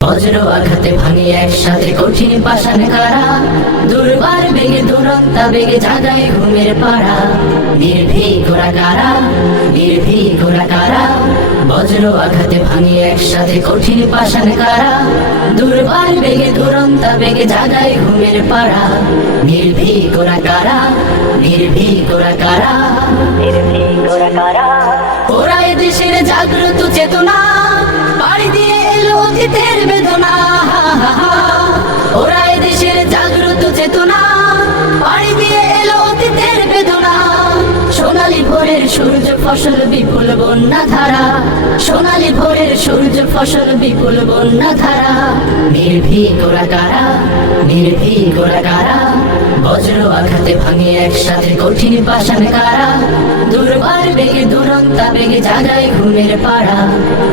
বজ্র আঘাতে ভাঙে একসাথে কঠিন পাষাণ কারা, দুর্বার বেগে দুরন্তা বেগে জাগায় ঘুমের পাড়া। নির্ভীক ওরা কারা, নির্ভীক ওরা কারা, বজ্র আঘাতে ভাঙে একসাথে কঠিন পাষাণ কারা, দুর্বার বেগে দুরন্তা বেগে জাগায় ঘুমের পাড়া। নির্ভীক ওরা কারা, নির্ভীক ওরা কারা, নির্ভীক ওরা কারা। ওরা এদেশের জাগ্রত চেতনা, পাড়ি দিয়ে এলো অতীতের বেদনা। ওরা এদেশের জাগ্রত চেতনা, পাড়ি দিয়ে এলো অতীতের বেদনা। সোনালী ভোরের সূর্য ফসল বিপুল বন্যা ধারা, সোনালী ভোরের সূর্য ফসল বিপুল বন্যা ধারা। নির্ভীক ওরা কারা, নির্ভীক ওরা কারা, বজ্র আঘাতে ভাঙে একসাথে কঠিন পাষাণ কারা, দুর্বার বেগে দুরন্তা বেগে জাগায় ঘুমের পাড়া।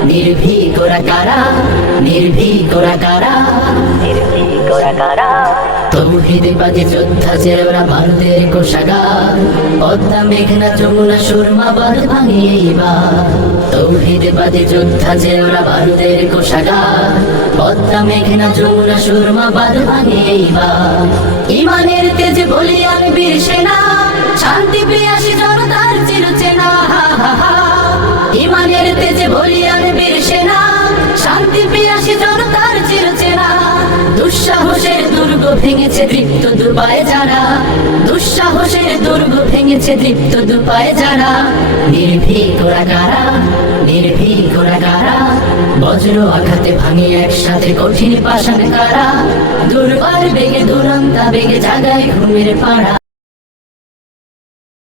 নির্ভীক ওরা কারা, নির্ভীক ওরা কারা, নির্ভীক ওরা কারা। তৌহিদবাদী যোদ্ধা যে ওরা ভারতের কোষাগার, পদ্মা মেঘনা যমুনা সুরমা বাঁধ ভাঙে এইবার। তৌহিদবাদী যোদ্ধা যে ওরা ভারতের কোষাগার, পদ্মা মেঘনা যমুনা সুরমা বাঁধ ভাঙে এইবার। ইমানের তেজ বলিয়ান বীর সেনা, শান্তি প্রিয়াসী জনতার চিরচেনা। ইমানের তেজে বলিয়ান বীর সেনা, শান্তি প্রিয়াসী জনতার চিরচেনা। দুঃসাহসের দুর্গ ভেঙেছে দৃপ্ত দুপায়ে যারা, দুঃসাহসের দুর্গ ভেঙেছে দৃপ্ত দুপায়ে যারা। নির্ভীক ওরা কারা, নির্ভীক ওরা কারা, বজ্র আঘাতে ভাঙে একসাথে কঠিন পাষাণ কারা, দুর্বার বেগে দুরন্তা বেগে জাগায় ঘুমের পাড়া।